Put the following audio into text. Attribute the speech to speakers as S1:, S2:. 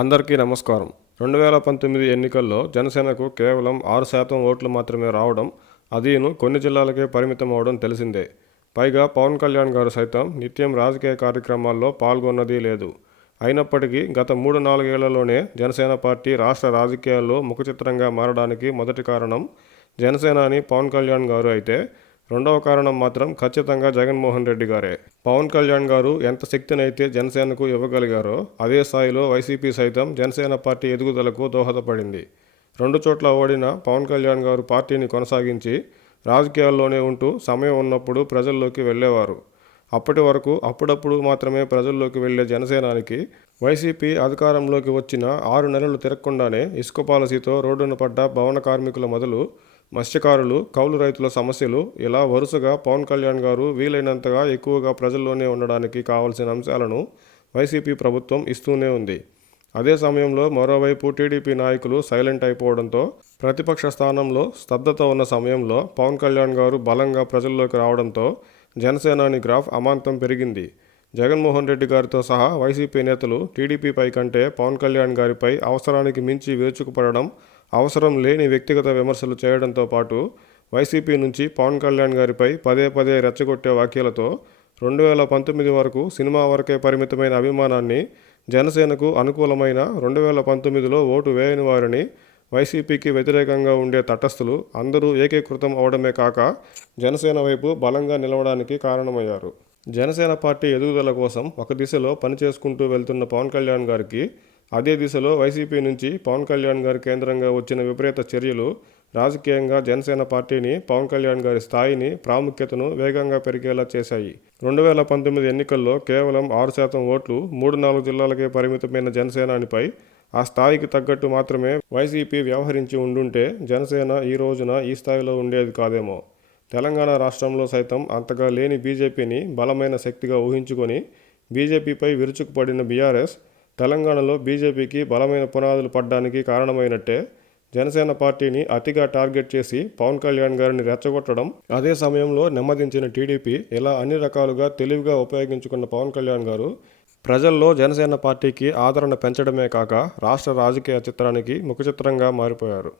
S1: అందరికీ నమస్కారం. రెండు వేల పంతొమ్మిది ఎన్నికల్లో జనసేనకు కేవలం ఆరు శాతం ఓట్లు మాత్రమే రావడం అదీను కొన్ని జిల్లాలకే పరిమితం అవడం తెలిసిందే. పైగా పవన్ కళ్యాణ్ గారు సైతం నిత్యం రాజకీయ కార్యక్రమాల్లో పాల్గొన్నది లేదు. అయినప్పటికీ గత మూడు నాలుగేళ్ళలోనే జనసేన పార్టీ రాష్ట్ర రాజకీయాల్లో ముఖచిత్రంగా మారడానికి మొదటి కారణం జనసేనాని పవన్ కళ్యాణ్ గారు అయితే రెండవ కారణం మాత్రం ఖచ్చితంగా జగన్మోహన్ రెడ్డి గారే. పవన్ కళ్యాణ్ గారు ఎంత శక్తినైతే జనసేనకు ఇవ్వగలిగారో అదే స్థాయిలో వైసీపీ సైతం జనసేన పార్టీ ఎదుగుదలకు దోహదపడింది. రెండు చోట్ల ఓడిన పవన్ కళ్యాణ్ గారు పార్టీని కొనసాగించి రాజకీయాల్లోనే ఉంటూ సమయం ఉన్నప్పుడు ప్రజల్లోకి వెళ్ళేవారు. అప్పటి వరకు అప్పుడప్పుడు మాత్రమే ప్రజల్లోకి వెళ్ళే జనసేనానికి వైసీపీ అధికారంలోకి వచ్చిన ఆరు నెలలు తిరగకుండానే ఇసుక పాలసీతో రోడ్డున పడ్డ భవన కార్మికుల మొదలు మత్స్యకారులు కౌలు రైతుల సమస్యలు ఇలా వరుసగా పవన్ కళ్యాణ్ గారు వీలైనంతగా ఎక్కువగా ప్రజల్లోనే ఉండడానికి కావాల్సిన అంశాలను వైసీపీ ప్రభుత్వం ఇస్తూనే ఉంది. అదే సమయంలో మరోవైపు టీడీపీ నాయకులు సైలెంట్ అయిపోవడంతో ప్రతిపక్ష స్థానంలో స్తబ్దత ఉన్న సమయంలో పవన్ కళ్యాణ్ గారు బలంగా ప్రజల్లోకి రావడంతో జనసేనాని గ్రాఫ్ అమాంతం పెరిగింది. జగన్మోహన్ రెడ్డి గారితో సహా వైసీపీ నేతలు టీడీపీపై కంటే పవన్ కళ్యాణ్ గారిపై అవసరానికి మించి విరుచుకుపడడం అవసరం లేని వ్యక్తిగత విమర్శలు చేయడంతో పాటు వైసీపీ నుంచి పవన్ కళ్యాణ్ గారిపై పదే పదే రెచ్చగొట్టే వ్యాఖ్యలతో రెండు వేల పంతొమ్మిది వరకు సినిమా వరకే పరిమితమైన అభిమానాన్ని జనసేనకు అనుకూలమైన రెండు వేల పంతొమ్మిదిలో ఓటు వేయని వారిని వైసీపీకి వ్యతిరేకంగా ఉండే తటస్థులు అందరూ ఏకీకృతం అవడమే కాక జనసేన వైపు బలంగా నిలవడానికి కారణమయ్యారు. జనసేన పార్టీ ఎదుగుదల కోసం ఒక దిశలో పనిచేసుకుంటూ వెళ్తున్న పవన్ కళ్యాణ్ గారికి అదే దిశలో వైసీపీ నుంచి పవన్ కళ్యాణ్ గారి కేంద్రంగా వచ్చిన విపరీత చర్యలు రాజకీయంగా జనసేన పార్టీని పవన్ కళ్యాణ్ గారి స్థాయిని ప్రాముఖ్యతను వేగంగా పెరిగేలా చేశాయి. రెండు వేల పంతొమ్మిది ఎన్నికల్లో కేవలం ఆరు శాతం ఓట్లు మూడు నాలుగు జిల్లాలకే పరిమితమైన జనసేనానిపై ఆ స్థాయికి తగ్గట్టు మాత్రమే వైసీపీ వ్యవహరించి ఉండుంటే జనసేన ఈ రోజున ఈ స్థాయిలో ఉండేది కాదేమో. తెలంగాణ రాష్ట్రంలో సైతం అంతగా లేని బీజేపీని బలమైన శక్తిగా ఊహించుకొని బీజేపీపై విరుచుకుపడిన బీఆర్ఎస్ తెలంగాణలో బీజేపీకి బలమైన పునాదులు పడ్డానికి కారణమైనట్టే జనసేన పార్టీని అతిగా టార్గెట్ చేసి పవన్ కళ్యాణ్ గారిని రెచ్చగొట్టడం అదే సమయంలో నెమ్మదించిన టీడీపీ ఇలా అన్ని రకాలుగా తెలివిగా ఉపయోగించుకున్న పవన్ కళ్యాణ్ గారు ప్రజల్లో జనసేన పార్టీకి ఆదరణ పెంచడమే కాక రాష్ట్ర రాజకీయ చిత్రానికి ముఖచిత్రంగా మారిపోయారు.